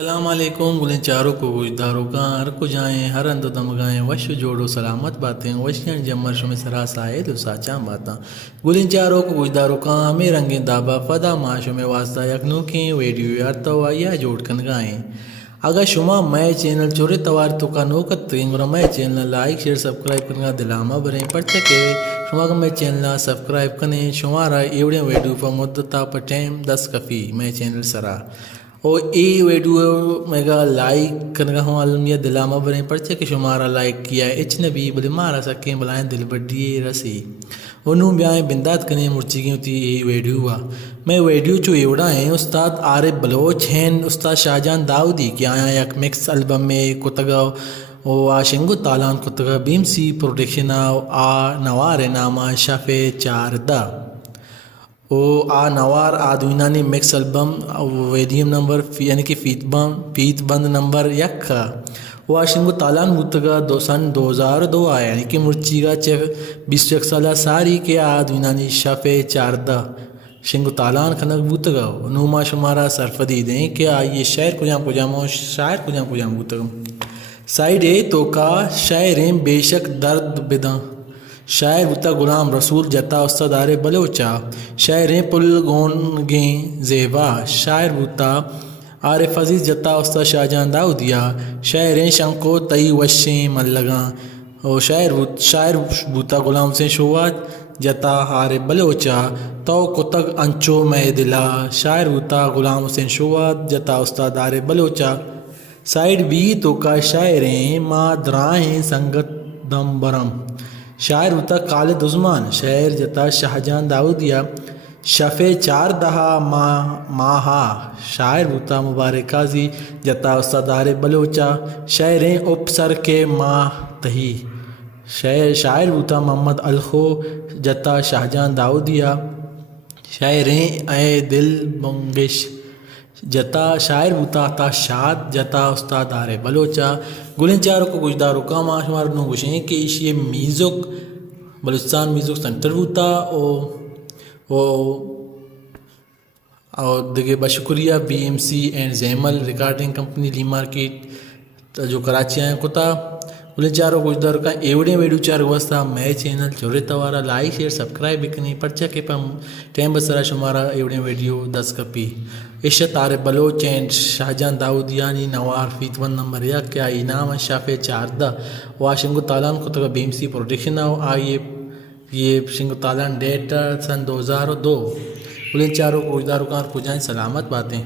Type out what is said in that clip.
السلام علیکم گلیں چاروں کو گوشداروں کا ہر کو جائیں ہر اندو دمگائیں وش جوڑو سلامت باتیں وشین جمر شم سرا سائے دو ساچاں باتاں گلیں چاروں کو گوشداروں کا ہمیں رنگیں دابا فدا معاشوں میں واسطہ یکنو کی ویڈیو یار تو یا جوڑ کن گائیں اگر شما میں چینل چورے توار تو کا نوکت ترین میں چینل لائک شیئر سبسکرائب کرنا دلاما بریں پڑھتے کہ شما میں چینل سبسکرائب کریں شمارا ایوڑے ویڈیو پر مدتا پر ٹائم 10 کفی میں چینل سرا اور ای ویڈیو میگا لائک کرنا ہوں عالمیہ دلاما بریں پڑھتے کہ شمارا لائک کیا اچ نبی بلے مارا سکیں بلائیں دل بڑھیے رسی انہوں بیائیں بندات کریں مرچی کی ہوتی ای ویڈیو میں ویڈیو چو ایوڑا ہیں استاد عارف بلوچ ہیں استاد شاہجان داؤدی کہ آیا یک مکس البم میں کتگا و آشنگو تالان کتگا بیم سی پروڈکشن آ نوار نامہ شفے چاردہ او آ نوار آدوینانی مکس البم ویڈیم نمبر یعنی کہ فیت بند نمبر یک واشنگو تالان بوتگا سن 2002 آیا یعنی کہ مرچی گا 21 سالہ ساری کے آدوینانی شفے چاردہ شنگو تالان کھنک بوتگا نوما شمارا سرفدی دیں کہ آئیے شاعر کجام شاعر کجام بوتگا سائیڈ اے تو کا شاعریں بے شک درد بداں شاعر بوتا غلام رسول جتا استاد عارف بلوچا شاعریں پل گونگیں زیبا شاعر بوتا عارف عزیز جتا استاد شاہجان داؤدیا شاعریں شنکو تئی وشیں ملگاں اور شاعر بوتا غلام حسین شواد جتا عارف بلوچا تو کتگ انچو میں دلا شاعر بوتا غلام حسین شواد جتا استاد عارف بلوچا سائیڈ بی تو کا شاعریں ماں درائیں سنگت دم برم شاعر ہوتا خالد عثمان شاعر جتا شاہجان داؤدیا شفے 14 ماہا شاعر ہوتا مبارک قاضی جتا استاد عارف بلوچا شاعریں اپ سر کے ماہ تہی شاعر ہوتا محمد الخو جتا شاہجان داؤدیا شاعریں اے دل بنگش جتا شاعر بوتا تا شاد جتا استاد عارف بلوچا گلیں چاروں کو گوشداروں کا ماشمار نو گوشیں کہ یہ میوزک بلوچستان میوزک سنٹر بوتا اور دیگه بشکریہ بی ایم سی اینڈ زیمل ریکارڈنگ کمپنی لی مارکیٹ جو کراچی آئیں کتا گلیں چاروں گوشداروں کا ایوڑے ویڈیو چار واسطہ میں چینل چورے توارا لائک شیئر سبسکرائب بکنی پرچا کے پم ٹائم بسرا شمارا ایوڑے ویڈیو 10 کپی عشت عارف بلوچ اینڈ شاہجان داؤدیانی نوار فیت بند نمبر 1 کیا انعام شافے 14 واشنگو تالان کتگا بیم سی پروڈکشن آئیے یہ شنگو تالان ڈیٹ سن 2002 گلیں چاروں گوشداروں کا کجائیں سلامت باتیں